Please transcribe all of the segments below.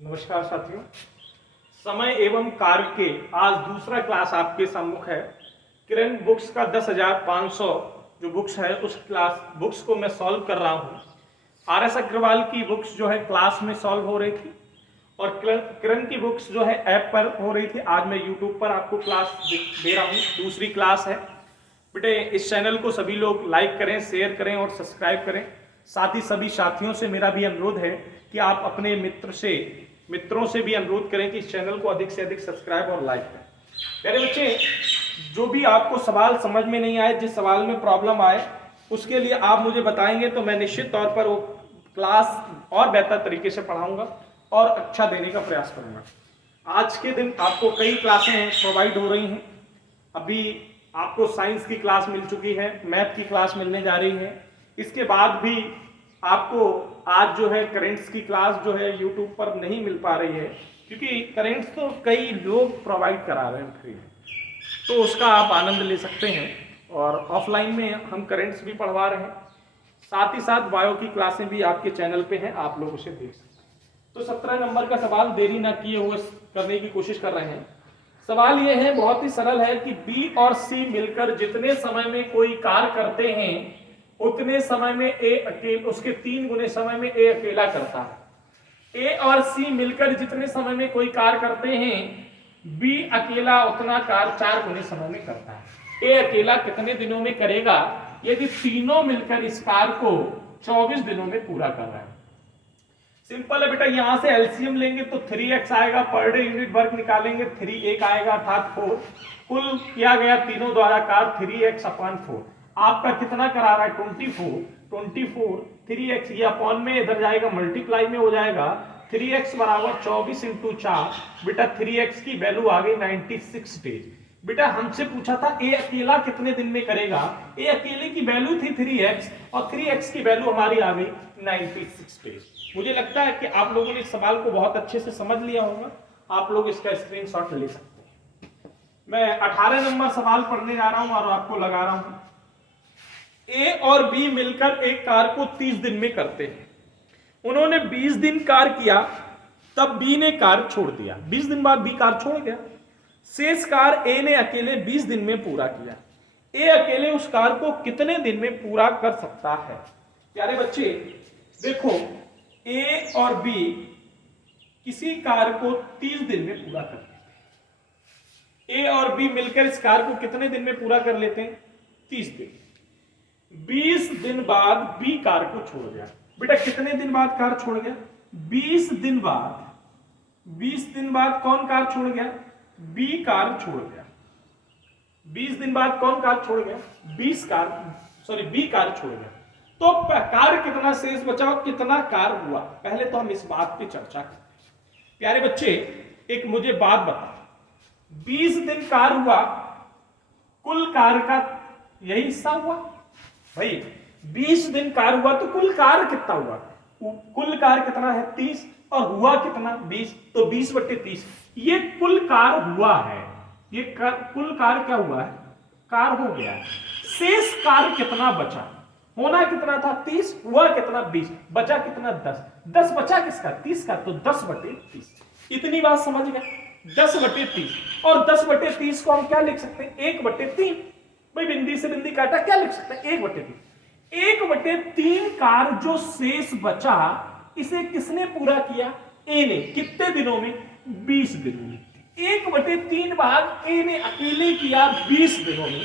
नमस्कार साथियों, समय एवं कार्य के आज दूसरा क्लास आपके सम्मुख है। किरण बुक्स का 10,500 जो बुक्स है उस क्लास बुक्स को मैं सॉल्व कर रहा हूँ। RS अग्रवाल की बुक्स जो है क्लास में सॉल्व हो रही थी और किरण की बुक्स जो है ऐप पर हो रही थी। आज मैं यूट्यूब पर आपको क्लास दे रहा हूँ, दूसरी क्लास है। बेटे इस चैनल को सभी लोग लाइक करें, शेयर करें और सब्सक्राइब करें। साथ ही सभी साथियों से मेरा भी अनुरोध है कि आप अपने मित्रों से भी अनुरोध करें कि इस चैनल को अधिक से अधिक सब्सक्राइब और लाइक करें। प्यारे बच्चे, जो भी आपको सवाल समझ में नहीं आए, जिस सवाल में प्रॉब्लम आए, उसके लिए आप मुझे बताएंगे तो मैं निश्चित तौर पर वो क्लास और बेहतर तरीके से पढ़ाऊंगा और अच्छा देने का प्रयास करूंगा। आज के दिन आपको कई क्लासें प्रोवाइड हो रही हैं। अभी आपको साइंस की क्लास मिल चुकी है, मैथ की क्लास मिलने जा रही है। इसके बाद भी आपको आज जो है करेंट्स की क्लास जो है यूट्यूब पर नहीं मिल पा रही है, क्योंकि करेंट्स तो कई लोग प्रोवाइड करा रहे हैं फ्री में, तो उसका आप आनंद ले सकते हैं। और ऑफलाइन में हम करेंट्स भी पढ़वा रहे हैं, साथ ही साथ बायो की क्लासें भी आपके चैनल पे हैं, आप लोग उसे देख सकते हैं। तो 17 नंबर का सवाल देरी ना किए हुए करने की कोशिश कर रहे हैं। सवाल यह है, बहुत ही सरल है कि बी और सी मिलकर जितने समय में कोई कार्य करते हैं उतने समय में ए अकेले उसके 3 गुने समय में ए अकेला करता है। ए और सी मिलकर जितने समय में कोई कार्य करते हैं बी अकेला उतना कार्य 4 गुने समय में करता है। ए अकेला कितने दिनों में करेगा यदि तीनों मिलकर इस कार्य को 24 दिनों में पूरा कर रहे हैं? सिंपल है बेटा, यहां से एलसीएम लेंगे तो 3x आएगा, पर डे यूनिट वर्क निकालेंगे 3 आएगा अर्थात 4। कुल किया गया तीनों द्वारा कार्य 3x/4। आपका कितना करा रहा है 24 3x, ये अपॉन में इधर जाएगा मल्टीप्लाई में हो जाएगा। 3x बराबर 24 × 4। बेटा 3x की वैल्यू आ गई 96 डेज। बेटा हमसे पूछा था ए अकेला कितने दिन में करेगा, ए अकेले की वैल्यू थी 3x और 3x की वैल्यू हमारी आ गई 96 डेज। मुझे लगता है कि आप लोगों ने इस सवाल को बहुत अच्छे से समझ लिया होगा, आप लोग इसका स्क्रीनशॉट ले सकते हैं। मैं 18 नंबर सवाल पढ़ने जा रहा हूं और आपको लगा रहा हूं। ए और बी मिलकर एक कार्य को 30 दिन में करते हैं। उन्होंने 20 दिन कार्य किया, तब बी ने कार्य छोड़ दिया। 20 दिन बाद बी कार्य छोड़ गया। शेष कार्य ए ने अकेले 20 दिन में पूरा किया। ए अकेले उस कार्य को कितने दिन में पूरा कर सकता है? प्यारे बच्चे देखो, ए और बी किसी कार्य को 30 दिन में पूरा कर लेते हैं। ए और बी मिलकर इस कार्य को कितने दिन में पूरा कर लेते हैं? 30 दिन। 20 दिन बाद बी कार्य को छोड़ गया। बेटा कितने दिन बाद कार्य छोड़ गया? 20 दिन बाद। 20 दिन बाद कौन कार्य छोड़ गया? बी कार्य छोड़ गया। 20 दिन बाद कौन कार्य छोड़ गया? बी कार्य छोड़ गया। तो कार्य कितना शेष बचा और कितना कार्य हुआ, पहले तो हम इस बात पे चर्चा करें। प्यारे बच्चे एक मुझे बात बता, 20 दिन कार्य हुआ, कुल कार्य का यही हिस्सा हुआ। भाई 20 दिन कार्य हुआ तो कुल कार्य कितना हुआ? कुल कार्य कितना है? 30 और हुआ कितना? 20। तो 20/30 ये कुल कार्य हुआ है। ये कुल कार्य क्या हुआ है? कार्य हो गया है। शेष कार्य कितना बचा? होना कितना था? 30, हुआ कितना? 20, बचा कितना? 10। 10 बचा किसका? 30 का, तो 10/30। इतनी बात समझ गए? 10/30। और 10/30 को हम क्या लिख सकते हैं? 1/3। भाई बिंदी से बिंदी काटा, क्या लिख सकते हैं? 1/3। 1/3 कार्य जो शेष बचा, इसे किसने पूरा किया? ए ने। कितने दिनों में? 20 दिनों में। 1/3 भाग ए ने अकेले किया 20 दिनों में।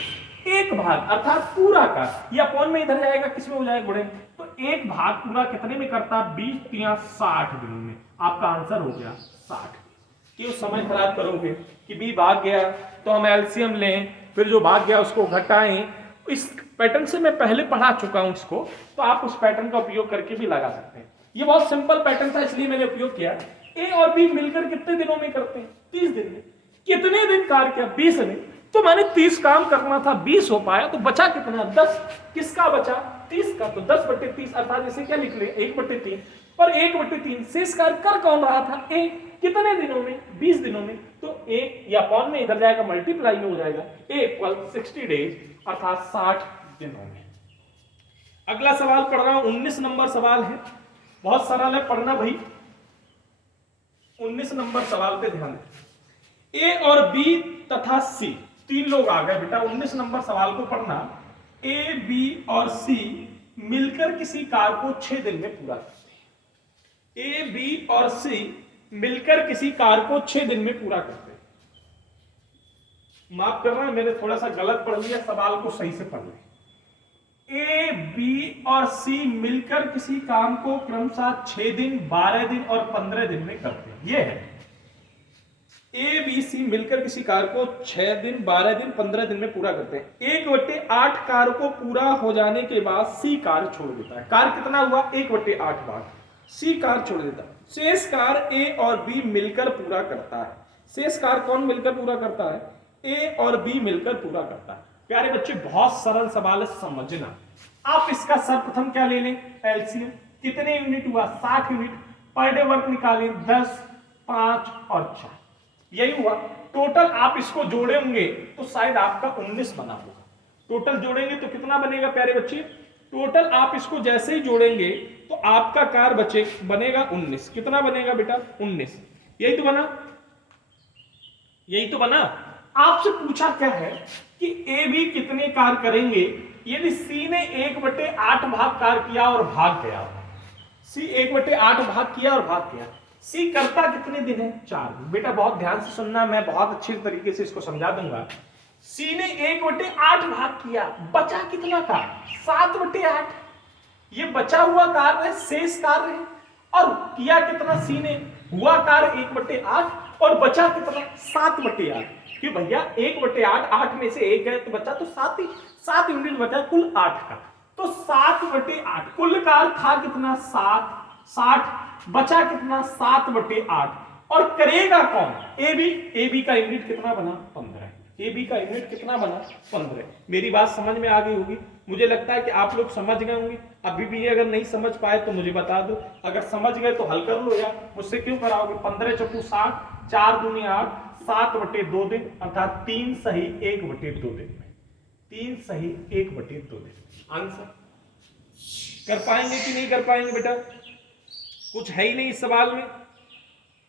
एक भाग अर्थात पूरा का, ये अपॉन में इधर जाएगा, किसमें हो जाएगा? गुणे। तो एक भाग पूरा कितने में करता? 20 × 60 दिनों में। आपका आंसर हो गया 60। क्यों समय खराब करोगे कि बी भाग गया तो हम एलसीएम लें, फिर जो भाग गया उसको घटाएं। इस पैटर्न से मैं पहले पढ़ा चुका हूं इसको, तो आप उस पैटर्न का उपयोग करके भी लगा सकते हैं। ये बहुत सिंपल पैटर्न था इसलिए मैंने उपयोग किया। ए और बी मिलकर कितने दिनों में करते हैं? 30 दिन में। कितने दिन कार्य किया? 20 में। तो मैंने 30 काम करना था, 20 हो पाया, तो बचा कितना? 10। किसका बचा? 30 का। तो 10/30 अर्थात इसे क्या लिख ले? 1/3। और 1/3 शेष कार्य कर कौन रहा था? ए। कितने दिनों में? 20 दिनों में। तो ए या अपॉन में इधर जाएगा, मल्टीप्लाई में हो जाएगा। ए = 60 डेज अर्थात 60 दिनों में। अगला सवाल पढ़ रहा हूं, 19 नंबर सवाल है, बहुत सरल है, पढ़ना भाई। 19 नंबर सवाल पे ध्यान दें। ए और बी तथा सी, तीन लोग आ गए बेटा। 19 नंबर सवाल को पढ़ना। ए, बी और सी मिलकर किसी कार्य को 6 दिन में पूरा करते हैं। ए, बी और सी मिलकर किसी कार्य को 6 दिन में पूरा करते हैं। माफ करना, मैंने थोड़ा सा गलत पढ़ लिया, सवाल को सही से पढ़ लें। ए, बी और सी मिलकर किसी काम को क्रमशः 6 दिन, 12 दिन और 15 दिन में करते हैं। यह है ए, बी, सी मिलकर किसी कार्य को 6 दिन, 12 दिन, 15 दिन में पूरा करते हैं। 1/8 कार्य को पूरा हो जाने के बाद सी कार्य छोड़ देता है। कार्य कितना हुआ? 1/8 बार सी कार्य छोड़ देता है। शेष कार्य ए और बी मिलकर पूरा करता है। शेष कार्य कौन मिलकर पूरा करता है? ए और बी मिलकर पूरा करता है। प्यारे बच्चे, बहुत सरल सवाल है, समझना। आप इसका सर्वप्रथम क्या ले लें? एलसीएम। कितने यूनिट हुआ? 60 यूनिट। पर डे वर्क निकालें 10, 5 और 4, यही हुआ टोटल। आप इसको जोड़ेंगे तो शायद आपका 19 बना होगा। टोटल जोड़ेंगे तो कितना बनेगा प्यारे बच्चे? टोटल आप इसको जैसे ही जोड़ेंगे तो आपका कार्य बनेगा 19। कितना बनेगा बेटा? 19। यही तो बना, यही तो बना। आपसे पूछा क्या है कि ए बी कितने कार्य करेंगे यदि सी ने 1/8 भाग कार्य किया और भाग गया। सी 1/8 भाग किया और भाग गया। सी करता कितने दिन है? 4 दिन। बेटा बहुत ध्यान से सुनना, मैं बहुत अच्छे तरीके से इसको समझा दूंगा। सी ने 1/8 भाग किया, बचा कितना कार्य? 7/8। ये बचा हुआ कार्य है, शेष कार्य है। और किया कितना सी ने? हुआ कार्य 1/8 और बचा कितना? 7/8। क्यों भैया? 1/8, 8 में से 1 है तो बचा तो 7 ही। 7 यूनिट बचा कुल 8 का, तो 7/8। कुल कार्य था कितना? 60। बचा कितना? 7/8। और करेगा कौन? A B. ए बी का यूनिट कितना बना? 15। ए बी का यूनिट कितना बना? 15। मेरी बात समझ में आ गई होगी, मुझे लगता है कि आप लोग समझ गए होंगे। अभी भी अगर नहीं समझ पाए तो मुझे बता दो, अगर समझ गए तो हल कर लो यार, मुझसे क्यों कराओगे? 15 चौकू 60, 4 दूनी 8, 7/2 दिन, अर्थात 3 सही 1/2 दिन में। 3 सही 1/2 दिन आंसर। कर पाएंगे कि नहीं कर पाएंगे बेटा? कुछ है ही नहीं इस सवाल में,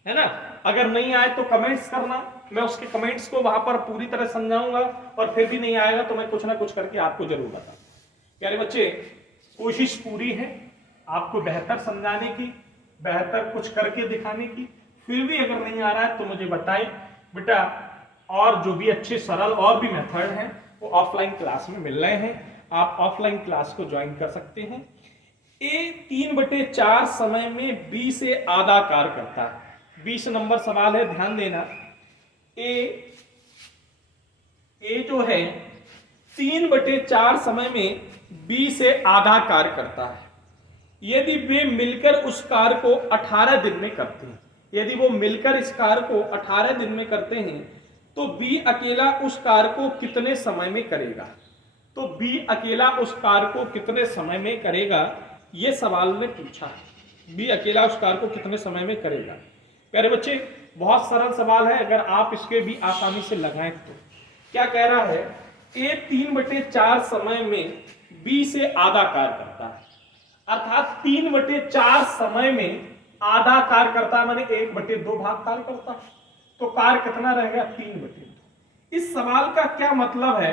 है ना? अगर नहीं आए तो कमेंट्स करना, मैं उसके कमेंट्स को वहां पर पूरी तरह समझाऊंगा। और फिर भी नहीं आएगा तो मैं कुछ ना कुछ करके आपको जरूर बताऊंगा। प्यारे बच्चे, कोशिश पूरी है आपको बेहतर समझाने की, बेहतर कुछ करके दिखाने की। फिर भी अगर नहीं आ रहा है तो मुझे बताएं बेटा। और जो भी अच्छे सरल और भी मेथड हैं वो ऑफलाइन क्लास में मिल रहे हैं, आप ऑफलाइन क्लास को ज्वाइन कर सकते हैं। ए 3/4 समय में बी से आधा कार्य करता है। 20 नंबर सवाल है, ध्यान देना। ए जो है 3/4 समय में बी से आधा कार्य करता है। यदि वे मिलकर उस कार्य को 18 दिन में करते हैं, यदि वो मिलकर इस कार्य को 18 दिन में करते हैं तो बी अकेला उस कार्य को कितने समय में करेगा? तो बी अकेला उस कार्य को कितने समय में करेगा, ये सवाल ने पूछा है। बी अकेला उस कार्य को कितने समय में करेगा? प्यारे बच्चे, बहुत सरल सवाल है, अगर आप इसके भी आसानी से लगाएं तो। क्या कह रहा है? ए 3/4 समय में बी से आधा कार्य करता है, अर्थात 3/4 समय में आधा कार्य करता है, माने 1/2 भाग कार्य करता है। तो कार्य कितना रहेगा? 3/2। इस सवाल का क्या मतलब है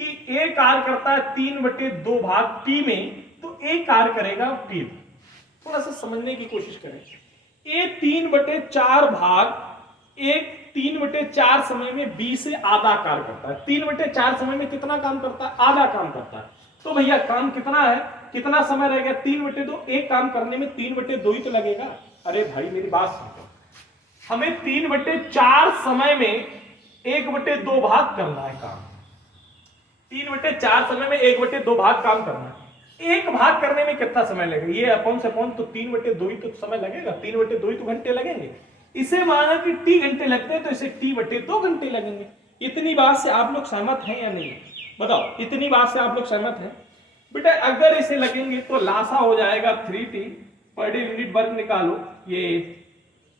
कि ए कार्य करता है 3/2 भाग टी में, तो ए कार्य करेगा टी में। थोड़ा सा समझने की कोशिश करें। ए 3/4 भाग एक 3/4 समय में बी से आधा कार्य करता है। 3/4 समय में कितना काम करता है? आधा काम करता है। तो भैया काम कितना है? कितना समय रहेगा? 3/2। एक काम करने में 3/2 ही तो लगेगा। अरे भाई मेरी बात सुनो, हमें 3/4 समय में 1/2 भाग करना है काम। 3/4 समय में 1/2 भाग काम करना है। एक भाग करने में कितना समय लगेगा? ये अपॉन से अपॉन तो 3/2 ही तो समय लगेगा। 3/2 ही तो घंटे लगेंगे। इसे माना कि टी घंटे लगते हैं तो इसे टी/2 घंटे लगेंगे। इतनी बात से आप लोग सहमत हैं या नहीं? बताओ, इतनी बात से आप लोग सहमत हैं? बेटा अगर इसे लगेंगे तो लासा हो जाएगा 3t। Per day unit work निकालो, ये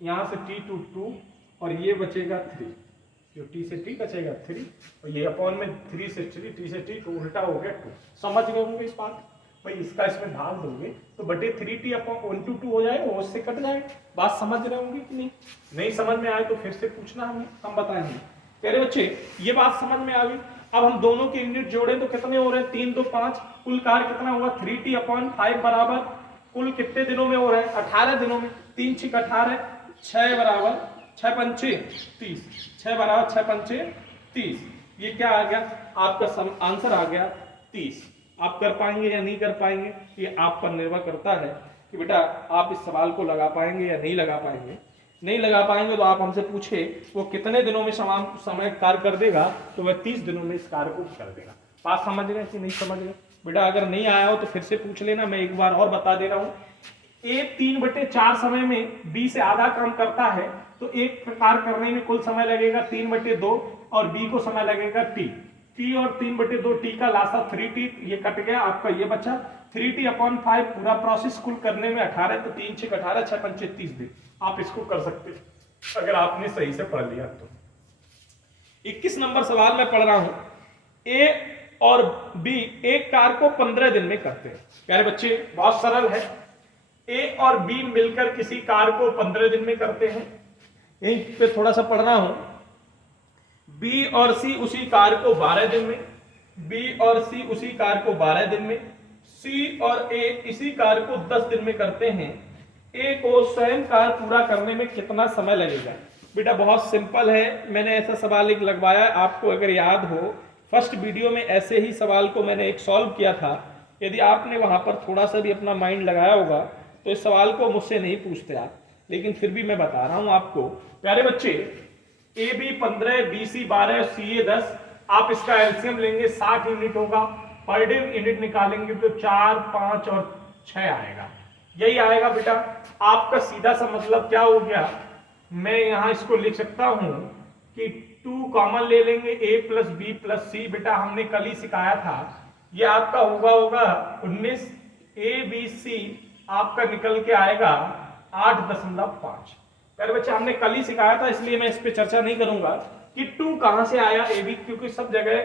यहां से t to 2 और ये बचेगा 3, जो t से t बचेगा 3 और ये अपॉन में 3 से 3, t से t तो उल्टा हो गया 2। समझ गए होंगे इस बात? भाई इसका इसमें भाग दोगे तो बटे 3t अपॉन 1/2 हो जाएगा, वो उससे कट जाएगा। बात समझ रहे होंगे कि नहीं? नहीं समझ में आए तो फिर से पूछना, हम बताएंगे। कह रहे बच्चे ये बात समझ में आ गई। अब हम दोनों के यूनिट जोड़े तो कितने हो रहे हैं, 3 2 5, कुल कार्य कितना होगा 3t अपॉन 5 बराबर कुल कितने दिनों में हो रहा है, 18 दिनों में। 3 6 18, 6 बराबर 6 पंचे 30, 6 बराबर 6 पंचे 30। ये क्या आ गया आपका आंसर आ गया 30। आप कर पाएंगे या नहीं कर पाएंगे ये आप पर निर्भर करता है कि बेटा आप इस सवाल को लगा पाएंगे या नहीं लगा पाएंगे। नहीं लगा पाएंगे तो आप हमसे पूछे वो कितने दिनों में समान समय कार्य कर देगा, तो वह 30 दिनों में इस कार्य को कर देगा। बात समझ गए कि नहीं समझ गए? बेटा अगर नहीं आया हो तो फिर से पूछ लेना, मैं एक बार और बता दे रहा हूँ। ए 3/4 समय में बी से आधा काम करता है तो एक कार्य करने में कुल समय लगेगा 3/2 और बी को समय लगेगा टी और 3/2 टी का लासा 3t, ये कट गया आपका, ये बचा 3t अपॉन 5। पूरा प्रोसेस कुल करने में 18, तो 3 6 18, 6 पंचे 30 दिन। आप इसको कर सकते हैं अगर आपने सही से पढ़ लिया तो। 21 नंबर सवाल में पढ़ रहा हूं। ए और बी एक कार्य को 15 दिन में करते हैं। प्यारे बच्चे बहुत सरल है। ए और बी मिलकर किसी कार्य को 15 दिन में करते हैं। यहीं पे थोड़ा सा पढ़ रहा हूं। बी और सी उसी कार्य को 12 दिन में, बी और सी उसी कार्य को 12 दिन में, सी और ए इसी कार्य को 10 दिन में करते हैं। ए को स्वयं कार्य पूरा करने में कितना समय लगेगा? बेटा बहुत सिंपल है, मैंने ऐसा सवाल एक लगवाया, आपको अगर याद हो फर्स्ट वीडियो में ऐसे ही सवाल को मैंने एक सॉल्व किया था। यदि आपने वहां पर थोड़ा सा भी अपना माइंड लगाया होगा तो इस सवाल को मुझसे नहीं पूछते आप, लेकिन फिर भी मैं बता रहा हूं आपको। प्यारे बच्चे ए बी 15, बी सी 12, सी ए 10, आप इसका एलसीएम लेंगे 60 यूनिट होगा। पर डे यूनिट निकालेंगे तो 4 5 और 6 आएगा, यही आएगा बेटा। आपका सीधा सा मतलब क्या हो गया, मैं यहां इसको लिख सकता हूं कि 2 कॉमन ले लेंगे, a प्लस बी प्लस सी। बेटा हमने कल ही सिखाया था, ये आपका होगा 19, ए बी सी आपका निकल के आएगा 8.5। अरे बच्चे हमने कल ही सिखाया था, इसलिए मैं इस पे चर्चा नहीं करूंगा कि 2 कहां से आया ए बी, क्योंकि सब जगह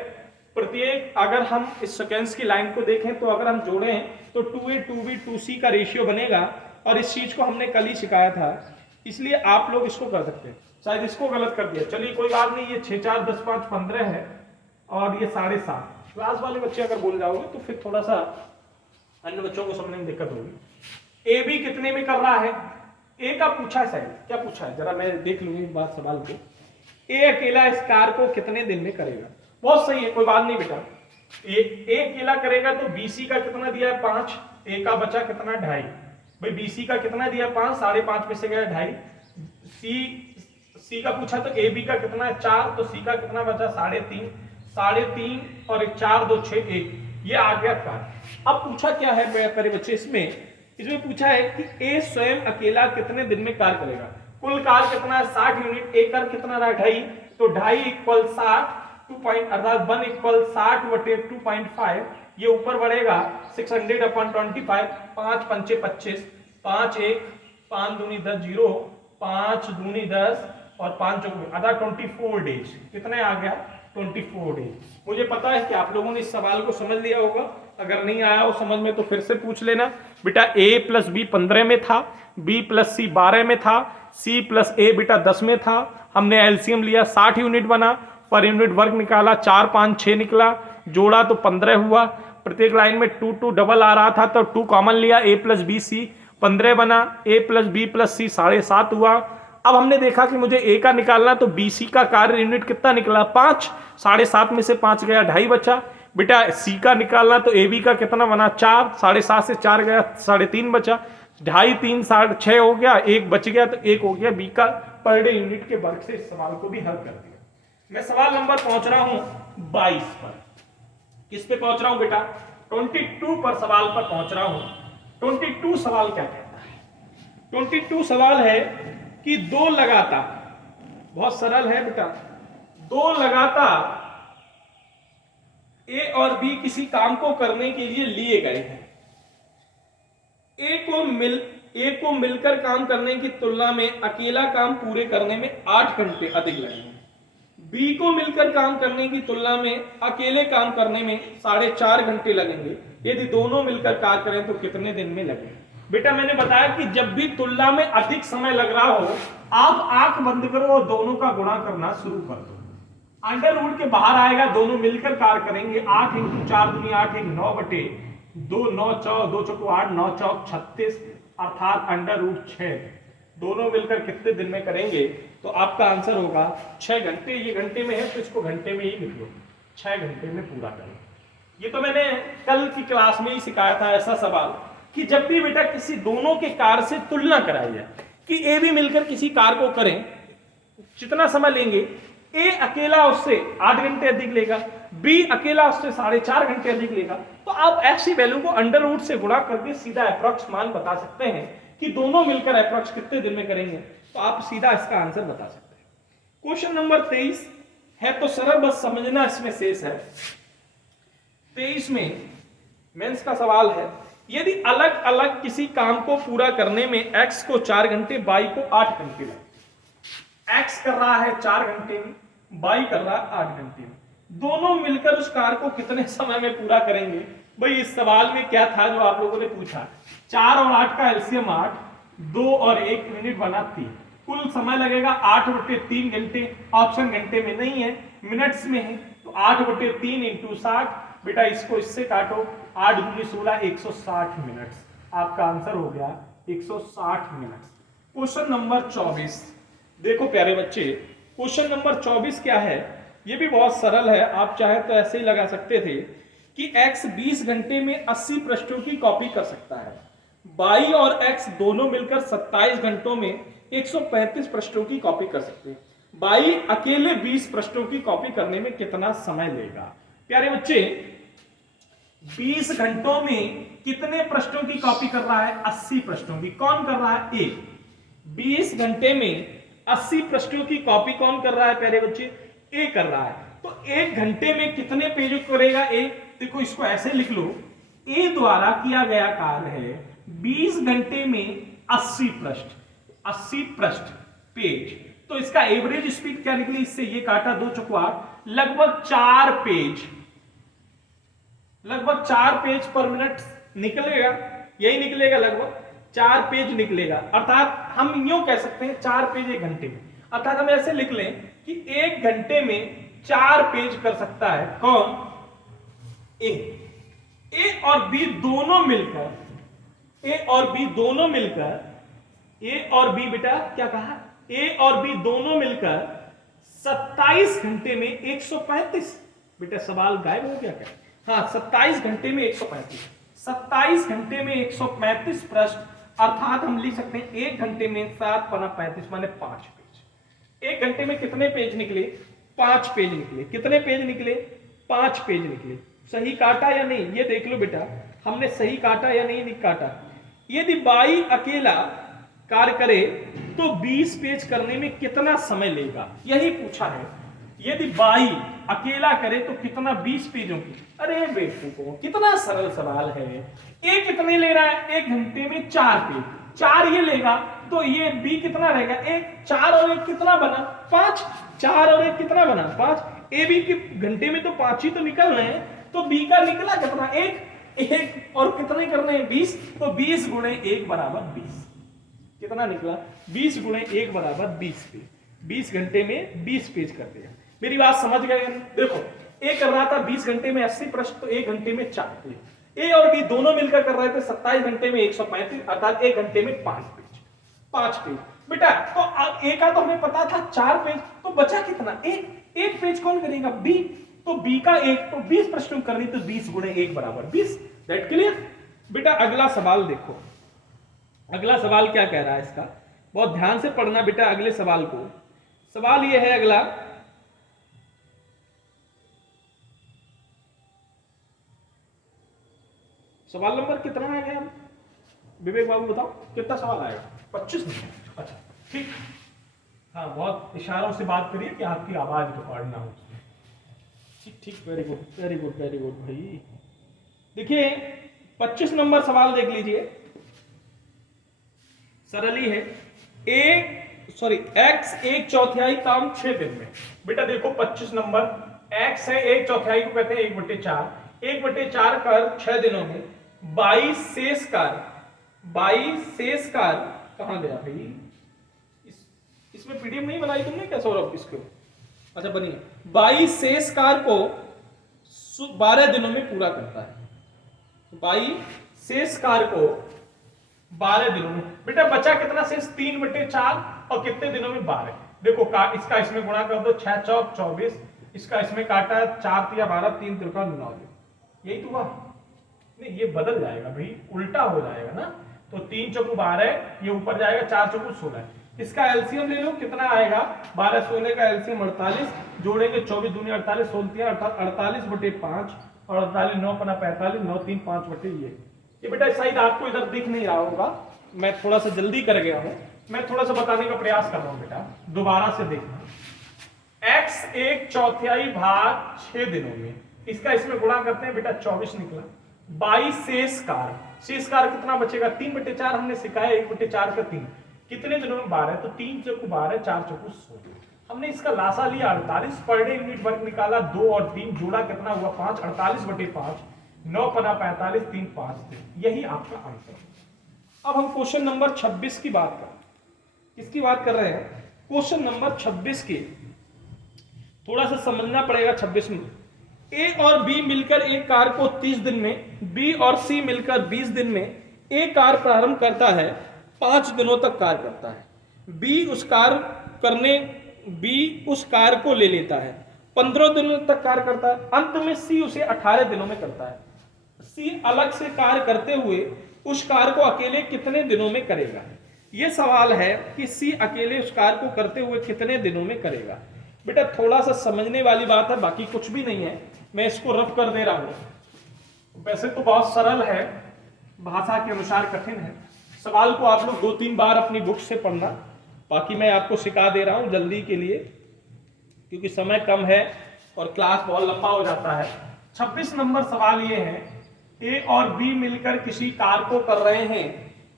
प्रत्येक अगर हम इस सेकेंड्स की लाइन को देखें तो अगर हम जोड़ें तो 2a 2b 2c का रेशियो बनेगा, और इस चीज को हमने कल ही सिखाया था, इसलिए आप लोग इसको कर सकते हैं। शायद इसको गलत कर दिया, चलिए कोई बात नहीं। ये 6 4 10 5 15 है और ये 7.5। क्लास वाले बच्चे अगर बोल जाओगे तो फिर थोड़ा सा अन्य बच्चों को समझने में दिक्कत होगी। ए बी कितने में कर रहा है? ए का पूछा है, शायद क्या पूछा है जरा मैं देख लूंगी एक बात सवाल को। ए अकेला इस कार्य को कितने दिन में करेगा? बहुत सही है, कोई बात नहीं बेटा। ए अकेला करेगा तो बीसी का कितना दिया है 5, ए का बचा कितना 2.5। भाई बीसी का कितना दिया 5, 5.5 में से गया 2.5। सी का पूछा तो ए बी का कितना है 4, तो सी का कितना बचा 3.5। 3.5 और 4 2 6 1, ये आ गया कार्य। अब पूछा क्या है मेरे बच्चे, इसमें पूछा है कि ए स्वयं अकेला कितने दिन में कार्य करेगा। कुल कार्य कितना है 60 यूनिट, ए कर कितना रहा 2.5, तो 2.5 इक्वल 60, 2 अर्थात 1 इक्वल 60 बटे 2.5। ये ऊपर बढ़ेगा 600 अपॉन 25, 5 पंचे 25, 5 1 5 दूनी 10 0, 5 दूनी 10 और 5 चौक अर्थात 24 डेज। कितने आ गया 24 डेज। मुझे पता है कि आप लोगों ने इस सवाल को समझ लिया होगा, अगर नहीं आया हो समझ में तो फिर से पूछ लेना। बेटा a प्लस बी 15 में था, b प्लस सी 12 में था, c प्लस ए बेटा 10 में था। हमने एलसीएम लिया 60 यूनिट बना, पर यूनिट वर्क निकाला 4 5 6 निकला, जोड़ा तो 15 हुआ। प्रत्येक लाइन में 2 2 डबल आ रहा था तो 2 कॉमन लिया, a प्लस बी सी 15 बना, a प्लस बी प्लस सी 7.5 हुआ। अब हमने देखा कि मुझे a का निकालना, तो BC का कार्य यूनिट कितना निकला 5, 7.5 में से 5 गया 2.5 बचा। बेटा C का निकालना तो AB का कितना बना 4, 7.5 से 4 गया 3.5 बचा, 2.5 3 6 हो गया, 1 बच गया तो 1 हो गया B का पर डे यूनिट के वर्ग से इस सवाल को भी हल कर दिया। मैं सवाल नंबर पहुंच रहा हूं 22 पर। किस पे पहुंच रहा हूं बेटा? 22 पर सवाल पर पहुंच रहा हूं। 22 सवाल क्या कहता है? 22 सवाल है कि 2 लगातार, बहुत सरल है बेटा, 2 लगातार ए और बी किसी काम को करने के लिए लिए गए हैं। ए को मिलकर काम करने की तुलना में अकेला काम पूरे करने में 8 घंटे अधिक लगेंगे। बी को मिलकर काम करने की तुलना में अकेले काम करने में 4.5 घंटे लगेंगे। यदि दोनों मिलकर कार्य करें तो कितने दिन में लगे? बेटा मैंने बताया कि जब भी तुलना में अधिक समय लग रहा हो, आप आंख बंद करो और दोनों का गुणा करना शुरू कर दो। अंडर रूट के बाहर आएगा, दोनों मिलकर कार्य करेंगे। 8 × 4 दूनी 8, 1 9 बटे 2, 9 चौक 2 चौको 8, 9 चौक 36, अर्थात अंडर रूट 6। दोनों मिलकर कितने दिन में करेंगे? तो आपका आंसर होगा 6 घंटे। ये घंटे में है तो इसको घंटे में ही लिख लो, 6 घंटे में पूरा करें। ये तो मैंने कल की क्लास में ही सिखाया था ऐसा सवाल कि जब भी बेटा किसी दोनों के कार्य से तुलना कराई जाए कि ए भी मिलकर किसी कार्य को करें, जितना समय लेंगे, ए अकेला उससे 8 घंटे अधिक लेगा, बी अकेला उससे 4.5 घंटे अधिक लेगा, तो आप ऐसी वैल्यू को अंडर रूट से गुणा करके सीधा अप्रॉक्स मान बता सकते हैं कि दोनों मिलकर अप्रॉक्स कितने दिन में करेंगे। तो आप सीधा इसका आंसर बता सकते हैं। क्वेश्चन नंबर 23 है तो सरल, बस समझना इसमें शेष है। 23 में मेंस का सवाल है, यदि अलग अलग किसी काम को पूरा करने में x को 4 घंटे, y को 8 घंटे लगे। x कर रहा है 4 घंटे में, y कर रहा है 8 घंटे में, दोनों मिलकर उस कार्य को कितने समय में पूरा करेंगे? भाई इस सवाल में क्या था जो आप लोगों ने पूछा, 4 और 8 का एलसीएम 8, 2 और 1 मिनट बना 3, कुल समय लगेगा 8/3 घंटे। ऑप्शन घंटे में नहीं है, मिनट्स में है, तो 8/3 × 60। बेटा इसको इससे काटो, 8 दूनी 16, 160 मिनट्स। आपका आंसर हो गया 160 मिनट्स। क्वेश्चन नंबर 24 देखो प्यारे बच्चे, क्वेश्चन नंबर 24 क्या है? ये भी बहुत सरल है, आप चाहे तो ऐसे ही लगा सकते थे कि x 20 घंटे में 80 पृष्ठों की कॉपी कर सकता है, y और x दोनों मिलकर 27 घंटों में 135 पृष्ठों की कॉपी कर सकते हैं। y अकेले 20 पृष्ठों की कॉपी करने में कितना समय लेगा? प्यारे बच्चे 20 घंटों में कितने पृष्ठों की कॉपी कर रहा है? 80 पृष्ठों की। कौन कर रहा है? ए। 20 घंटे में 80 पृष्ठों की कॉपी कौन कर रहा है प्यारे बच्चे? ए कर रहा है। तो 1 घंटे में कितने पेज करेगा ए? देखो इसको ऐसे लिख लो, ए द्वारा किया गया कार्य है 20 घंटे में 80 पृष्ठ, 80 पृष्ठ पेज। तो इसका एवरेज स्पीड क्या निकली? इससे ये काटा 2 चौको 8, लगभग 4 पेज, लगभग 4 पेज पर मिनट निकलेगा। यही निकलेगा, लगभग 4 पेज निकलेगा। अर्थात हम यूं कह सकते हैं 4 पेज 1 घंटे में। अर्थात हम ऐसे लिख लें कि 1 घंटे में 4 पेज कर सकता है। कौन? ए। ए और बी दोनों मिलकर, ए और बी दोनों मिलकर, ए और बी बेटा क्या कहा? ए और बी दोनों मिलकर 27 घंटे में 135। बेटा सवाल गायब हो गया क्या? हाँ, 27 घंटे में 135, 27 घंटे में 135 पृष्ठ। अर्थात हम लिख सकते हैं 1 घंटे में 7 × 35 माने 5 पेज। 1 घंटे में कितने पेज निकले? 5 पेज निकले। कितने पेज निकले? 5 पेज निकले। सही काटा या नहीं ये देख लो बेटा, हमने सही काटा या नहीं काटा। यदि बाई अकेला कार्य करे तो 20 पेज करने में कितना समय लेगा, यही पूछा है। यदि बाई अकेला करे तो कितना? 20 पेजों की। अरे बेटू कितना सरल सवाल है। ए कितने ले रहा है? 1 घंटे में 4 पेज, 4 ये लेगा तो ये बी कितना रहेगा? 1, 4 और 1 कितना बना? 5, 4 और 1 कितना बना? 5। ए बी के घंटे में तो 5 ही तो निकल रहे हैं, तो बी का निकला कितना? 1 और कितने करने हैं? 20। तो 20 × 1 = 20। कितना निकला? 20 × 1 = 20 पेज। 20 घंटे में 20 पेज कर दिया। मेरी बात समझ गए? देखो ए कर रहा था 20 घंटे में 80 पृष्ठ, तो 1 घंटे में 4 पेज। ए और बी दोनों मिलकर कर रहे थे 27 घंटे में 135, अर्थात 1 घंटे में 5 पेज। 5 पेज बेटा, तो अब ए का तो हमें पता था 4 पेज, तो बचा कितना? 1 पेज कौन करेगा? बी। तो बी का 1, तो 20 प्रश्न करनी, तो 20 × 1 = 20। That clear? बेटा अगला सवाल देखो, अगला सवाल क्या कह रहा है इसका, बहुत ध्यान से पढ़ना बेटा अगले सवाल को। सवाल यह है अगला, सवाल नंबर कितना आ गया विवेक बाबू बताओ, कितना सवाल आएगा? 25 मिनट। अच्छा ठीक, हाँ बहुत इशारों से बात करिए कि आपकी आवाज रिकॉर्ड ना हो। ठीक ठीक, very good very good very good भाई। देखिए 25 नंबर सवाल देख लीजिए, सरल ही है। x 1/4 काम 6 दिन में। बेटा देखो 25 नंबर, x है 1/4 को कहते हैं 1/4, 1/4 कर 6 दिनों में 22 शेष कार्य, 22 शेष कार्य कहां गया भाई? इसमें पीडीएफ नहीं बनाई तुमने क्या सौरभ इसको? अच्छा बनिए। 22 शेष कार्य को 12 दिनों में पूरा करता है। 22 शेष कार्य को 12 दिनों में। बेटा बचा कितना शेष? 3/4 और कितने दिनों में? 12। देखो इसका इसमें गुणा कर दो, 6 चौक 24, इसका इसमें काटा 4 तिया 12, 3 त्रिका 9, यही तो हुआ। नहीं ये बदल जाएगा भाई, उल्टा हो जाएगा ना। तो 3 चौक 12, ये ऊपर जाएगा, 4 चौक 16। इसका एलसीएम ले लो, कितना आएगा? 12 16 का एलसीएम 48, जोड़ेंगे 24 दूनी 48, 16 48/5 और 48 9 पना 45, 9 3 5 ये बेटा शायद आपको इधर दिख नहीं रहा होगा, मैं थोड़ा सा जल्दी कर गया हूं, मैं थोड़ा सा बताने का प्रयास कर रहा हूं बेटा, दोबारा से देखना। x 1/4 भाग 6 दिनों में, इसका इसमें गुणा करते हैं बेटा, 24 निकला। 22 शेष कार्य, शेष कार्य कितना बचेगा? 3/4 हमने सिखाया, 1/4 का 3, कितने दिनों में? 12। तो 3 चौक 12, 4 चौक 16। हमने इसका लासा लिया 48, पर डे यूनिट वर्क निकाला, 2 और 3 जोड़ा कितना हुआ? 5, 48/5, 9 पना 45, 3 5 3, यही आपका आंसर। अब हम क्वेश्चन नंबर 26 की बात करें। किसकी बात कर रहे हैं? क्वेश्चन नंबर 26 की। थोड़ा सा समझना पड़ेगा 26 में। ए और बी मिलकर एक कार्य को 30 दिन में, बी और सी मिलकर 20 दिन में ए कार्य प्रारंभ करता है, 5 दिनों तक कार्य करता है। बी उस कार्य को ले लेता है, 15 दिनों तक कार्य करता है। अंत में सी उसे 18 दिनों में करता है। सी अलग से कार्य करते हुए उस कार्य को अकेले कितने दिनों में करेगा? यह सवाल है कि सी अकेले उस कार्य को करते हुए कितने दिनों में करेगा। बेटा थोड़ा सा समझने वाली बात है, बाकी कुछ भी नहीं है, मैं इसको रफ कर दे रहा हूं। वैसे तो बहुत सरल है, भाषा के अनुसार कठिन है। सवाल को आप लोग 2-3 बार अपनी बुक से पढ़ना, बाकी मैं आपको सिखा दे रहा हूं जल्दी के लिए, क्योंकि समय कम है और क्लास बहुत लंबा हो जाता है। 26 नंबर सवाल ये है, ए और बी मिलकर किसी कार्य को कर रहे हैं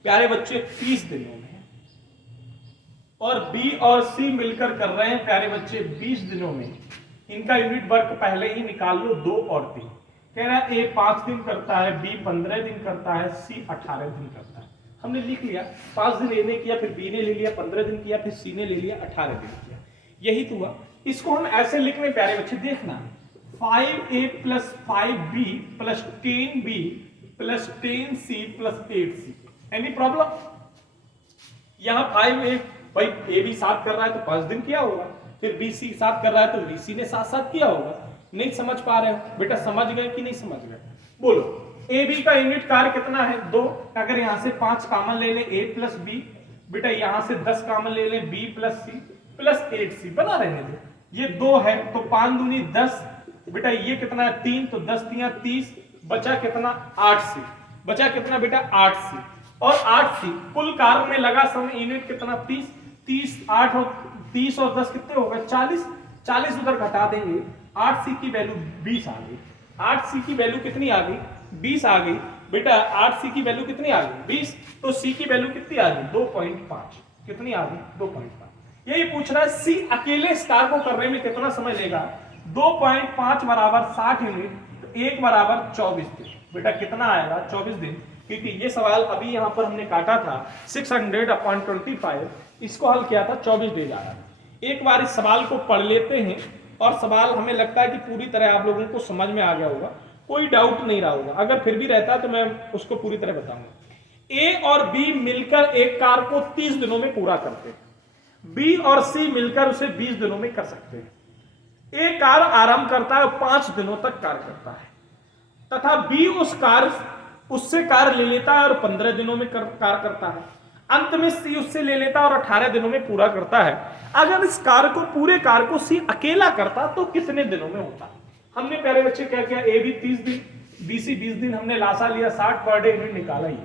प्यारे बच्चे 30 दिनों में, और बी और सी मिलकर कर रहे हैं प्यारे बच्चे 20 दिनों में। इनका यूनिट वर्क पहले ही निकाल लो, 2 और 3। कह रहा है ए 5 दिन करता है, बी 15 दिन करता है, सी 18 दिन करता है। हमने लिख लिया, 5 दिन ए ने किया, फिर बी ने ले लिया, 15 दिन किया, फिर सी ने ले लिया, 18 दिन किया, यही तो हुआ। इसको हम ऐसे लिख रहे प्यारे बच्चे, देखना 5a + 5b + 10b + 10c + 8c। Any problem? यहां 5a, भाई ए बी 7 कर रहा है तो 5 दिन किया होगा, फिर बी सी 7 कर रहा है तो बी सी ने 7-7 किया होगा। नहीं समझ पा रहे हो बेटा? समझ गए कि नहीं समझ गए? बोलो। ए बी का यूनिट कार्य कितना है? 2। अगर यहां से 5 कॉमन ले ले, a + b, बेटा यहां से 10 कॉमन ले ले, b + c + 8c, बना रहने दो। ये 2 है तो 5 दूनी 10, बेटा ये कितना है? 3, तो 10 तिया 30, बचा कितना? 8c। बचा कितना बेटा? 8c। और 8c कुल कार्य में लगा समय यूनिट कितना? 30। 30 और 10 कितने हो गए? 40। 40 उधर घटा देंगे, 8c की वैल्यू 20 आ गई। 8c की वैल्यू कितनी आ गई? 20 आ गई। बेटा 8c की वैल्यू कितनी आ गई? 20। तो c की वैल्यू कितनी आ गई? 2.5। कितनी आ गई? 2.5। यही पूछ रहा है, सी अकेले इस कार्य को करने में कितना समय लेगा? 2.5 बराबर 60 यूनिट, तो 1 बराबर 24 दिन। बेटा कितना आएगा? 24 दिन, क्योंकि ये सवाल अभी यहां पर हमने काटा था 600/25, इसको हल किया था 24 डेज आया। एक बार इस सवाल को पढ़ लेते हैं, और सवाल हमें लगता है कि पूरी तरह आप लोगों को समझ में आ गया होगा, कोई डाउट नहीं रहा होगा। अगर फिर भी रहता तो मैं उसको पूरी तरह बताऊंगा। ए और बी मिलकर एक कार्य को 30 दिनों में पूरा करते हैं, बी और सी मिलकर उसे 20 दिनों में कर सकते हैं। ए कार्य आरंभ करता है, 5 दिनों तक कार्य करता है, तथा बी उससे कार्य ले लेता है और 15 दिनों में कार्य करता है। अंत में सी उससे ले लेता है और 18 दिनों में पूरा करता है। अगर इस पूरे कार्य को सी अकेला करता तो कितने दिनों में होता? हमने प्यारे बच्चे क्या किया? ए बी 30 दिन, बी सी 20 दिन, हमने लासा लिया 60 पर डे यूनिट निकाला ही।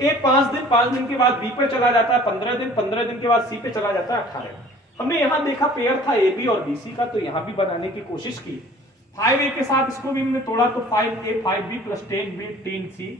ए 5 दिन, 5 दिन के बाद बी पे चला जाता है 15 दिन, 15 दिन के बाद सी पे चला जाता है 18 दिन। हमने यहां देखा पेयर था ए बी और बी सी का, तो यहां भी बनाने की कोशिश की। 5a के साथ इसको भी हमने तोड़ा तो 5a 5b + 10b 10c,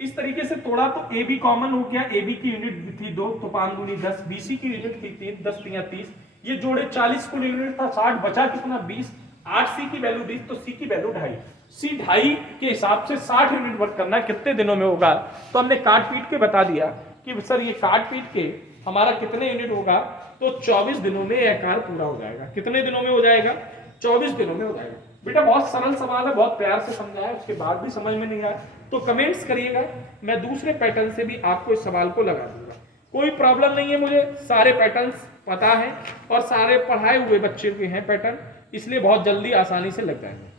इस तरीके से तोड़ा तो ए बी कॉमन हो गया। ए बी की यूनिट थी 2, तो 5 दूनी 10, बी सी की यूनिट थी 3, 10 तिया 30, ये जोड़े 40 कुल यूनिट था, 60 बचा कितना? 20। 8c की वैल्यू 20, तो c की वैल्यू 2.5। C2.5 के हिसाब से 60 यूनिट वर्क करना है, कितने दिनों में होगा? तो हमने काट पीट के बता दिया कि सर ये काट पीट के हमारा कितने यूनिट होगा, तो 24 दिनों में यह कार्य पूरा हो जाएगा। कितने दिनों में हो जाएगा? 24 दिनों में हो जाएगा। बेटा बहुत सरल सवाल है, बहुत प्यार से समझाया, उसके बाद भी समझ में नहीं आया तो कमेंट्स करिएगा, मैं दूसरे पैटर्न से भी आपको इस सवाल को लगा दूंगा। कोई प्रॉब्लम नहीं है, मुझे सारे पैटर्न्स पता है और सारे पढ़ाए हुए बच्चे के हैं पैटर्न, इसलिए बहुत जल्दी आसानी से लग जाएंगे।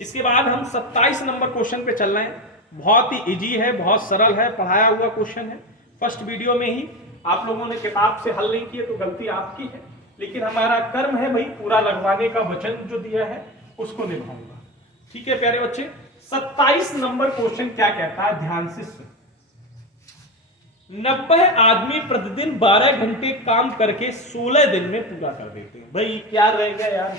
इसके बाद हम 27 नंबर क्वेश्चन पे चल रहे हैं। बहुत ही इजी है, बहुत सरल है, पढ़ाया हुआ क्वेश्चन है। फर्स्ट वीडियो में ही आप लोगों ने किताब से हल नहीं किए तो गलती आपकी है, लेकिन हमारा कर्म है भाई पूरा लगवाने का, वचन जो दिया है उसको निभाऊंगा। ठीक है प्यारे बच्चे, 27 नंबर क्वेश्चन क्या कहता है, ध्यान से सुन। 90 आदमी प्रतिदिन 12 घंटे काम करके 16 दिन में पूरा कर देते हैं। भाई क्या रहेगा यार,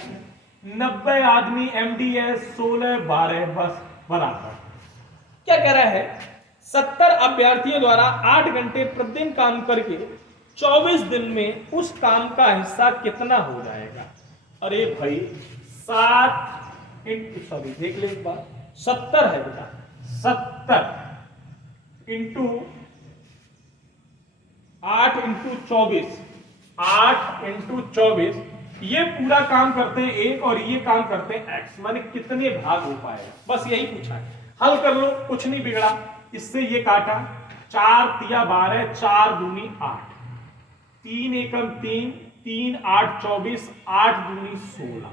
90 आदमी MDS 16 12 बस बराबर। क्या कह रहा है, 70 अभ्यर्थियों द्वारा 8 घंटे प्रतिदिन काम करके 24 दिन में उस काम का हिस्सा कितना हो जाएगा? अरे भाई 7 इंटू, सॉरी देख ले एक बार, 70 है बेटा, 70 इंटू 8 इंटू 24, 8 इंटू 24, ये पूरा काम करते हैं एक और ये काम करते हैं x, माने कितने भाग हो पाएगा, बस यही पूछा है। हल कर लो, कुछ नहीं बिगड़ा। इससे ये काटा, 4 तिया 12, 4 दूनी 8, 3 एकम 3, 3 8 24, 8 दूनी 16।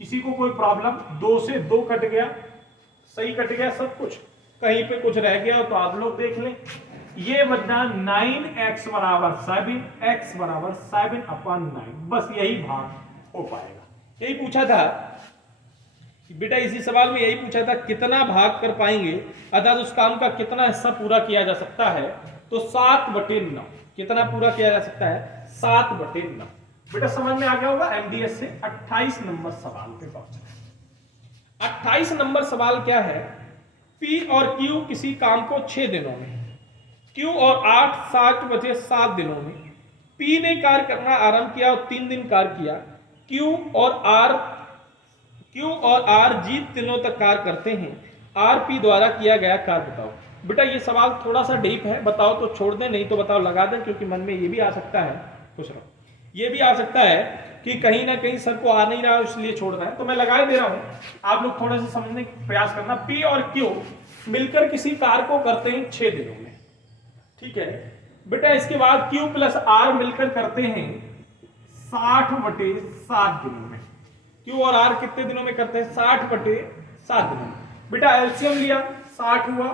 किसी को कोई प्रॉब्लम? 2 से 2 कट गया, सही कट गया सब कुछ, कहीं पे कुछ रह गया तो आप लोग देख लें। ये बचना 9x बराबर 7, x बराबर 7/9, बस यही भाग हो पाएगा। यही पूछा था बेटा, इसी सवाल में यही पूछा था कितना भाग कर पाएंगे, अर्थात उस काम का कितना हिस्सा पूरा किया जा सकता है, तो 7/9। कितना पूरा किया जा सकता है? 7/9। बेटा समझ में आ गया होगा। MDS से 28 नंबर सवाल पे पहुंचे। 28 नंबर सवाल क्या है, P और Q किसी काम को 6 दिनों में, Q और 8 7 बजे 7 दिनों में, P ने कार्य करना आरंभ किया और 3 दिन कार्य किया, Q और R जीत दिनों तक कार्य करते हैं, RP द्वारा किया गया कार्य बताओ। बेटा ये सवाल थोड़ा सा डीप है, बताओ तो छोड़ दें, नहीं तो बताओ लगा दें, क्योंकि मन में ये भी आ सकता है, खुश रहो, ये भी आ सकता है कि कहीं ना कहीं सर को आ नहीं रहा इसलिए छोड़ रहा है, तो मैं लगा दे रहा हूं। आप लोग थोड़ा सा समझने का प्रयास करना। P और Q मिलकर किसी कार्य को करते हैं 6 दिनों में, ठीक है बेटा। इसके बाद Q प्लस R मिलकर करते हैं 60/7 दिनों में। Q और R कितने दिनों में करते हैं? 60/7 दिनों में। बेटा एलसीएम लिया, 60 हुआ,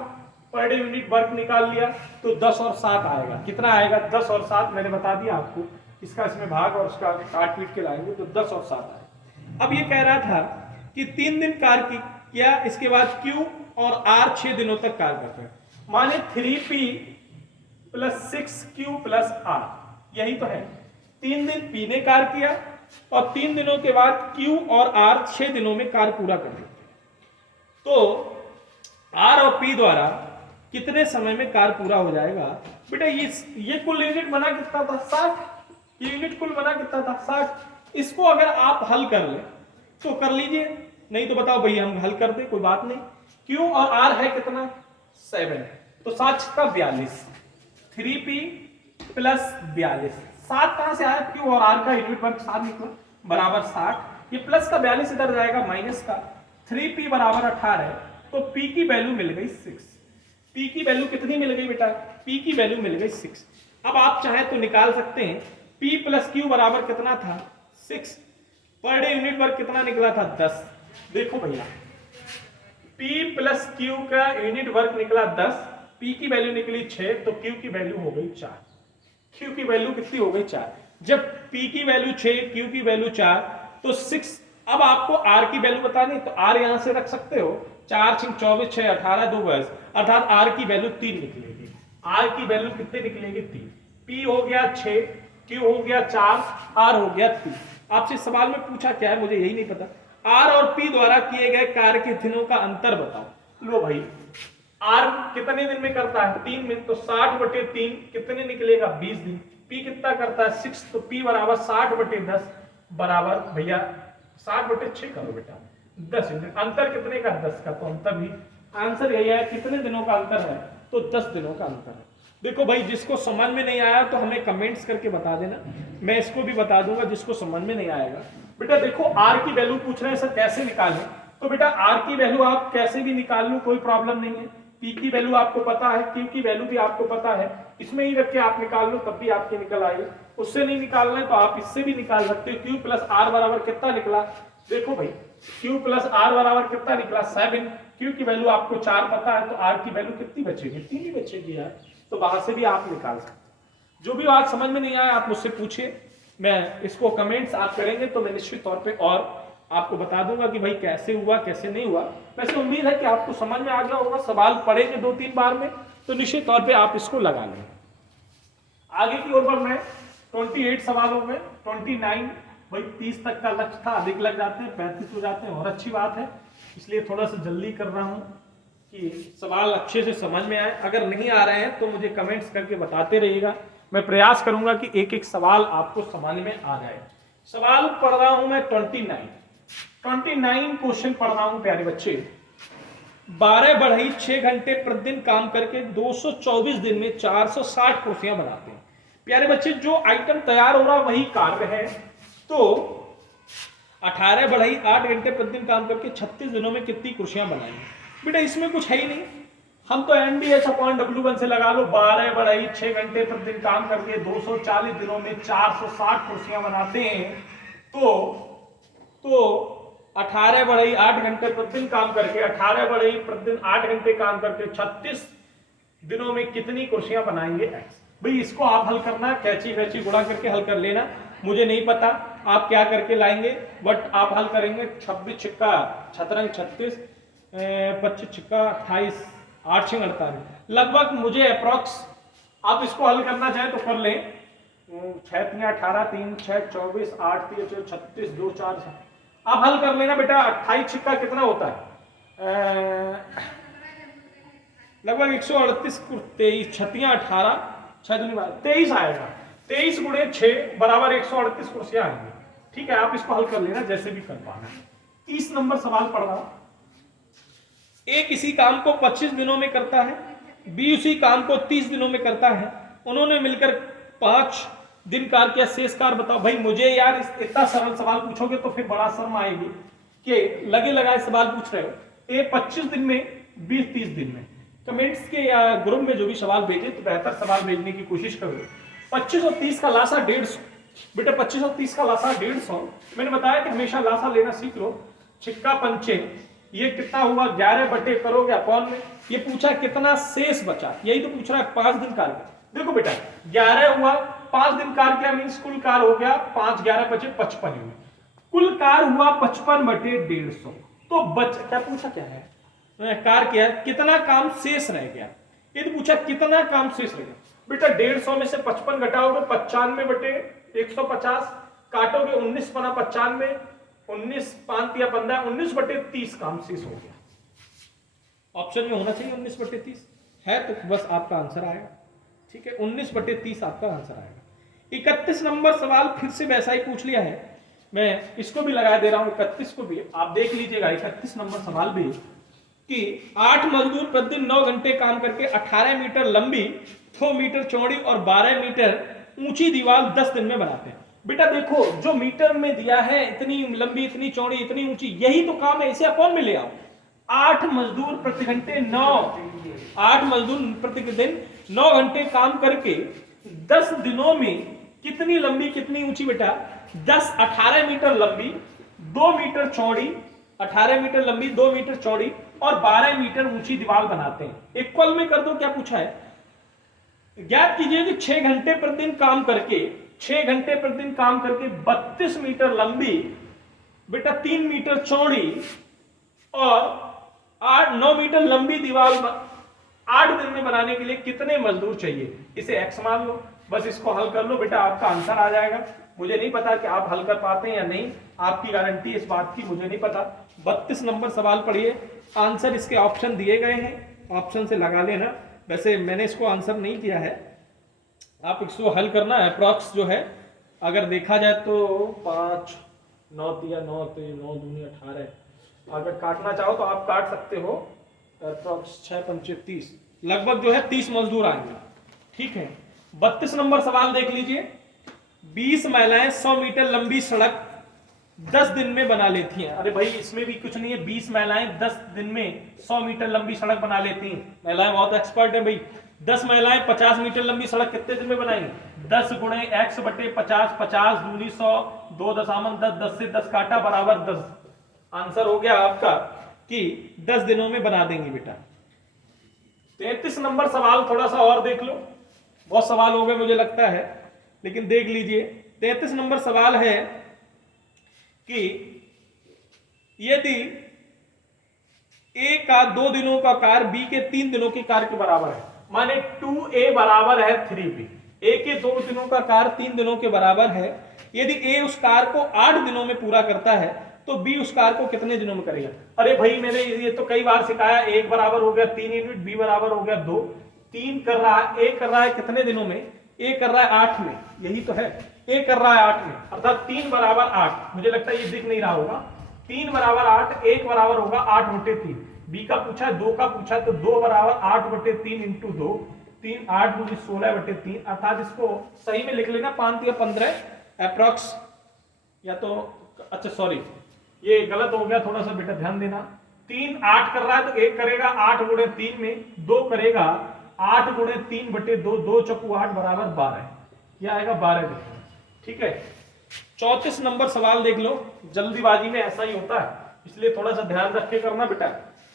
पर डे यूनिट वर्क निकाल लिया, तो 10 और 7 आएगा। कितना आएगा? 10 और 7 मैंने बता दिया आपको, इसका इसमें भाग और उसका काट पीट के लाएंगे तो 10 और 7 आएगा। अब ये कह रहा था कि 3 दिन कार्य किया, इसके बाद Q और R 6 दिनों तक कार्य करते हैं, माने 3P plus 6Q plus R, यही तो है। 3 दिन P ने कार्य किया और 3 दिनों के बाद Q और R 6 दिनों में कार्य पूरा कर देते हैं। तो R और P द्वारा कितने समय में कार्य पूरा हो जाएगा? बेटा ये कुल यूनिट बना कितना था? 60। ये यूनिट कुल बना कितना था? 60। इसको अगर आप हल कर ले तो कर लीजिए, नहीं तो बताओ भैया हम हल कर दे, कोई बात नहीं। Q और R है कितना? 7, तो 7 का 42, 3P प्लस 42। 7 कहां से आया? Q और R का यूनिट वर्क 7 निकला, बराबर 60। ये प्लस का 42 इधर जाएगा माइनस का, 3P बराबर 18, तो P की वैल्यू मिल गई 6। P की वैल्यू कितनी मिल गई बेटा? P की वैल्यू मिल गई 6। अब आप चाहें तो निकाल सकते हैं, P प्लस Q बराबर कितना था? 6। पर डे यूनिट वर्क कितना निकला था? 10। देखो भैया, P प्लस Q का यूनिट वर्क निकला 10, P की वैल्यू निकली 6, तो Q की वैल्यू हो गई 4। Q की वैल्यू कितनी हो गई? 4। जब P की वैल्यू 6, Q की वैल्यू 4, तो 6। अब आपको R की वैल्यू बतानी, तो R यहां से रख सकते हो, 4 6 24 6 18 2 22, अर्थात R की वैल्यू 3 निकलेगी। R की वैल्यू कितनी निकलेगी? 3। P हो गया 6, Q हो गया 4, R हो गया 3। आपसे सवाल में पूछा क्या है मुझे यही नहीं पता। R और P द्वारा किए गए कार्य के दिनों का अंतर बताओ। लो भाई, R कितने दिन में करता है? 3 दिन, तो 60/3 कितने निकलेगा? 20 दिन। P कितना करता है? 6, तो P बराबर 60/10 बराबर भैया 60/6 करो बेटा, 10 यूनिट। अंतर कितने का? 10 का। तो अंतर भी आंसर यही है, कितने दिनों का अंतर है? तो 10 दिनों का अंतर है। देखो भाई, जिसको समझ में नहीं आया तो हमें कमेंट्स करके बता देना, मैं इसको भी बता दूंगा जिसको समझ में नहीं आएगा। बेटा देखो, आर की वैल्यू पूछ रहे हैं सर कैसे निकालें, तो बेटा आर की वैल्यू आप कैसे भी निकाल लो, कोई प्रॉब्लम नहीं है। पी की वैल्यू आपको पता है, क्यू की वैल्यू भी आपको पता है, इसमें ही रख के आप निकाल लो तब भी आपकी निकल आएगी। उससे नहीं निकालना है तो आप इससे भी निकाल सकते हो। क्यू प्लस आर बराबर कितना निकला? देखो भाई, क्यू प्लस आर बराबर कितना निकला? 7। क्यू की वैल्यू आपको 4 पता है, तो आर की वैल्यू कितनी बचेगी? 3 ही बचेगी यार। तो वहां से भी आप निकाल सकते हैं। जो भी बात समझ में नहीं आया आप मुझसे पूछिए, मैं इसको कमेंट्स आप करेंगे तो मैं निश्चित तौर पे और आपको बता दूंगा कि भाई कैसे हुआ कैसे नहीं हुआ। वैसे उम्मीद है कि आपको समझ में आ गया होगा, सवाल पढ़ेंगे 2-3 बार में तो निश्चित तौर पे आप इसको लगा लेंगे। आगे की ओर बढ़ना है। 28 सवाल हो गए, 29 भाई 30 तक का लक्ष्य था, अधिक लग जाते हैं, 35 हो जाते हैं और अच्छी बात है, इसलिए थोड़ा सा जल्दी कर रहा हूं कि सवाल अच्छे से समझ में आए। अगर नहीं आ रहे हैं तो मुझे कमेंट्स करके बताते रहिएगा, मैं प्रयास करूंगा कि एक एक सवाल आपको समझ में आ जाए। सवाल पढ़ रहा हूं मैं 29 क्वेश्चन पढ़ रहा हूं प्यारे बच्चे। 12 बढ़ई 6 घंटे प्रतिदिन काम करके 224 दिन में 460 कुर्सियां बनाते हैं। प्यारे बच्चे, जो आइटम तैयार हो रहा वही कार्य है। तो 18 बढ़ई 8 घंटे प्रतिदिन काम करके 36 दिनों में कितनी कुर्सियां बनाएंगे? बेटा इसमें कुछ है ही नहीं, हम तो NBH/W1 से लगा लो। 12 बढ़ई 6 घंटे प्रतिदिन काम करके 240 दिनों में 460 कुर्सियां बनाते हैं। तो 18 बढ़ई 8 घंटे प्रतिदिन काम करके 18 बढ़ई प्रतिदिन 8 घंटे काम करके 36 दिनों में कितनी कुर्सियां बनाएंगे? x। भाई इसको आप हल करना, कैची वैची गुणा करके हल कर लेना, मुझे नहीं पता आप क्या करके लाएंगे, बट आप हल करेंगे। 26 छिक्का छतरंग 36, 25 छिक्का 28, 8 छिंग 48, लगभग मुझे अप्रॉक्स आप इसको हल करना चाहें तो कर लें। 6 3 18, 3 6 24, 8 3 36, 2 4 7, आप हल कर लेना बेटा। 28 छिक्का कितना होता है? लगभग 138, 23 छतियां 18, 6 दूनी 23 आएगा। 23 गुणे 6 बराबर 138 कुर्सियां आएंगी। ठीक है, आप इसको हल कर लेना जैसे भी कर पाना। 30 नंबर सवाल पढ़ रहा हूं। ए किसी काम को 25 दिनों में करता है, बी उसी काम को 30 दिनों में करता है, उन्होंने मिलकर 5 दिन कार्य किया, शेष कार्य बताओ। भाई मुझे यार इतना सरल सवाल पूछोगे तो फिर बड़ा शर्म आएगी कि लगे लगाए सवाल पूछ रहे हो। ए 25 दिन में, बी 30 दिन में। कमेंट्स के या ग्रुप में जो भी सवाल भेजे तो बेहतर सवाल भेजने की कोशिश करो। 25 और 30 का लासा 150 बेटा, 25 और 30 का लासा 150। मैंने बताया कि हमेशा लासा लेना सीख लो। छिक्का पंचे, ये कितना हुआ? 11 बटे करोगे अपॉन में, ये पूछा कितना शेष बचा, यही तो पूछ रहा है। 5 दिन कार्य। देखो बेटा 11 हुआ, 5 दिन कार्य किया मीन्स कुल कार्य हो गया 5 11 बचे 55 हुए, कुल कार्य हुआ 55 बटे 150। तो बच क्या पूछा, क्या है कार्य किया, कितना काम शेष रह गया, ये तो पूछा कितना काम शेष रह गया। बेटा 150 में से 55 घटाओगे 95 बटे 150, काटोगे 19 पना 95, 19 5 या 15, 19 बटे 30 काम शेष हो गया। ऑप्शन में होना चाहिए 19 बटे 30 है, तो बस आपका आंसर आएगा। ठीक है, 19 बटे 30 आपका आंसर आएगा। 31 नंबर सवाल फिर से वैसा ही पूछ लिया है, मैं इसको भी लगा दे रहा हूं। 31 को भी आप देख लीजिएगा। 31 नंबर सवाल भी कि 8 मजदूर प्रतिदिन 9 घंटे काम करके 18 मीटर लंबी, 2 मीटर चौड़ी और 12 मीटर ऊंची दीवार 10 दिन में बनाते हैं। बेटा देखो, जो मीटर में दिया है, इतनी लंबी, इतनी चौड़ी, इतनी ऊंची, यही तो काम है, इसे अपॉन में ले आओ। 8 मजदूर प्रति घंटे 8 मजदूर प्रतिदिन 9 घंटे काम करके 10 दिनों में कितनी लंबी कितनी ऊंची? बेटा 18 मीटर लंबी, 2 मीटर चौड़ी, 18 मीटर लंबी, 2 मीटर चौड़ी और 12 मीटर ऊंची दीवार बनाते हैं। इक्वल में कर दो। क्या पूछा है? ज्ञात कीजिए कि 6 घंटे प्रतिदिन काम करके 32 मीटर लंबी, बेटा 3 मीटर चौड़ी और 9 मीटर लंबी दीवार 8 दिन में बनाने के लिए कितने मजदूर चाहिए? इसे x मान लो, बस इसको हल कर लो बेटा, आपका आंसर आ जाएगा। मुझे नहीं पता कि आप हल कर पाते हैं या नहीं, आपकी गारंटी इस बात की मुझे नहीं पता। 32 नंबर सवाल पढ़िए, आंसर इसके ऑप्शन दिए गए हैं, ऑप्शन से लगा लेना। वैसे मैंने इसको आंसर नहीं किया है, आप इसको हल करना। अप्रॉक्स जो है अगर देखा जाए तो 5 9 3 9 9 दूनी 18, अगर काटना चाहो तो आप काट सकते हो। अप्रॉक्स 6 पंचे 30, लगभग जो है 30 मजदूर आएंगे। ठीक है, 32 नंबर सवाल देख लीजिए। 20 महिलाएं 100 मीटर लंबी सड़क 10 दिन में बना लेती हैं। अरे भाई इसमें भी कुछ नहीं है, 20 महिलाएं 10 दिन में 100 मीटर लंबी सड़क बना लेती हैं। महिलाएं बहुत एक्सपर्ट है भाई। 10 महिलाएं 50 मीटर लंबी सड़क कितने दिन में बनाएंगी? 10 गुणे x बटे 50, 50 दूनी 100, 2 दशामन 10, 10 से 10 काटा बराबर 10। आंसर हो गया आपका कि 10 दिनों में बना देंगी बेटा। 33 नंबर सवाल थोड़ा सा और देख लो, बहुत सवाल हो गए मुझे लगता है, लेकिन देख लीजिए। 33 नंबर सवाल है कि यदि ए का 2 दिनों का कार्य बी के 3 दिनों के कार्य के बराबर है, माने 2a बराबर है 3b, ए के 2 दिनों का कार्य 3 दिनों के बराबर है। यदि ए उस कार्य को 8 दिनों में पूरा करता है तो बी उस कार्य को कितने दिनों में करेगा? अरे भाई मैंने ये तो कई बार सिखाया, एक बराबर हो गया 3 यूनिट, बी बराबर हो गया 2, 3 कर रहा है, ए कर रहा है कितने दिनों में? ए कर रहा है 8 में, यही तो है, ए कर रहा है 8 में, अर्थात 3 बराबर 8। मुझे लगता है ये दिख नहीं रहा होगा, 3 बराबर 8, 1 बराबर होगा 8 बटे 3। बी का पूछा है, 2 का पूछा है, तो 2 बराबर 8 बटे 3 इंटू 2, 3 8 दूनी 16 बटे 3, अर्थात इसको सही में लिख लेना 5 या 15 अप्रॉक्स, या तो अच्छा सॉरी ये गलत हो गया, थोड़ा सा बेटा ध्यान देना। 3 8 कर रहा है तो 1 करेगा 8 गुणे 3 में, 2 करेगा 8 गुणे 3 बटे 2, 2 चौकू 8 बराबर 12, यह आएगा 12 दिन। ठीक है, 34 नंबर सवाल देख लो। जल्दीबाजी में ऐसा ही होता है, इसलिए थोड़ा सा ध्यान रख के करना बेटा।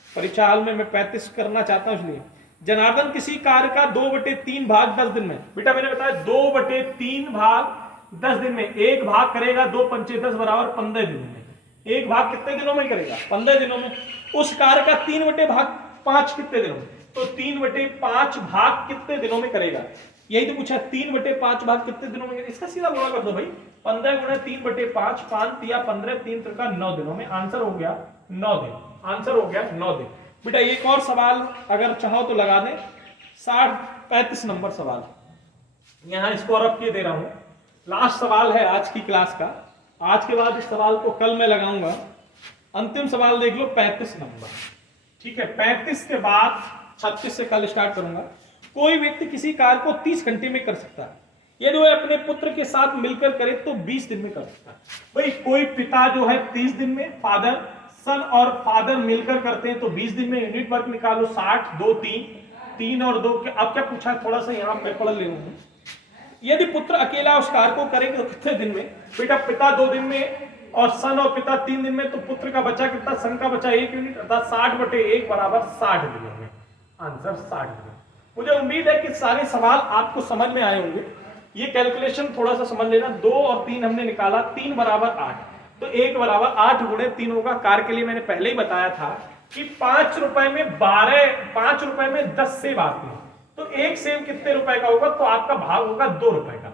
परीक्षा हाल में मैं 35 करना चाहता हूं, इसलिए जनार्दन किसी कार्य का 2/3 भाग 10 दिन में, बेटा मैंने बताया 2/3 भाग 10 दिन में, एक भाग करेगा 2 पंचे 10 बराबर 15 दिनों में। एक भाग कितने दिनों में करेगा? 15 दिनों में। उस कार्य का 3/5 कितने दिनों में? तो 3/5 भाग कितने दिनों में करेगा? यही तो पूछा, 3/5 भाग कितने दिनों में? इसका सीधा गुणा कर दो भाई, 15 गुणे 3/5, 5 या 15, 3 त्रिका 9 दिनों में। आंसर हो गया 9 दिन, आंसर हो गया 9 दिन। बेटा एक और सवाल अगर चाहो तो लगा दें, 35 नंबर सवाल, यहां स्कोर अप किए दे रहा हूं। लास्ट सवाल है आज की क्लास का, आज के बाद इस सवाल को कल मैं लगाऊंगा। अंतिम सवाल देख लो 35 नंबर। ठीक है, 35 के बाद 36 से कल स्टार्ट करूंगा। कोई व्यक्ति किसी कार्य को 30 घंटे में कर सकता है, यदि वह अपने पुत्र के साथ मिलकर करे तो 20 दिन में कर सकता है। भाई कोई पिता जो है 30 दिन में, फादर सन और फादर मिलकर करते हैं तो 20 दिन में। यूनिट वर्क निकालो, 60 2 3, 3 और 2। अब क्या पूछा है, थोड़ा सा यहाँ पे पढ़ ले रहा हूं। यदि पुत्र अकेला उस कार्य को करेंगे तो कितने दिन में? बेटा पिता 2 दिन में और सन और पिता 3 दिन में, तो पुत्र का बचा कितना? सन का बचा 1 यूनिट, अर्थात 60/1 बराबर 60 दिनों में। आंसर 60 दिन। मुझे उम्मीद है कि सारे सवाल आपको समझ में आए होंगे। ये कैलकुलेशन थोड़ा सा समझ लेना, 2 और 3 हमने निकाला, 3 बराबर 8, तो 1 बराबर 8 गुणे 3 होगा। कार्य के लिए मैंने पहले ही बताया था कि 5 रुपए में 5 रुपए में 10 सेब आते हैं, तो 1 सेब कितने रुपए का होगा? तो आपका भाग होगा 2 रुपए का।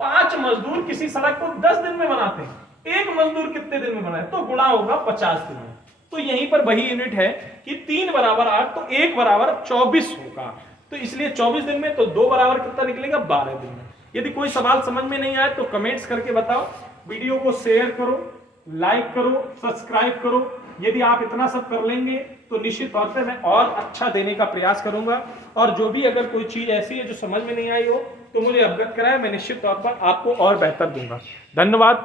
5 मजदूर किसी सड़क को 10 दिन में बनाते हैं, 1 मजदूर कितने दिन में बनाए? तो गुणा होगा 50 दिन में। तो यहीं पर वही यूनिट है कि 3 बराबर 8, तो 1 बराबर 24 होगा, तो इसलिए 24 दिन में, तो 2 बराबर कितना निकलेगा? 12 दिन में। यदि कोई सवाल समझ में नहीं आए तो कमेंट्स करके बताओ, वीडियो को शेयर करो, लाइक करो, सब्सक्राइब करो। यदि आप इतना सब कर लेंगे तो निश्चित तौर पे मैं और अच्छा देने का प्रयास करूंगा, और जो भी अगर कोई चीज ऐसी है जो समझ में नहीं आई हो तो मुझे अवगत कराए, मैं निश्चित तौर पर आपको और बेहतर दूंगा। धन्यवाद।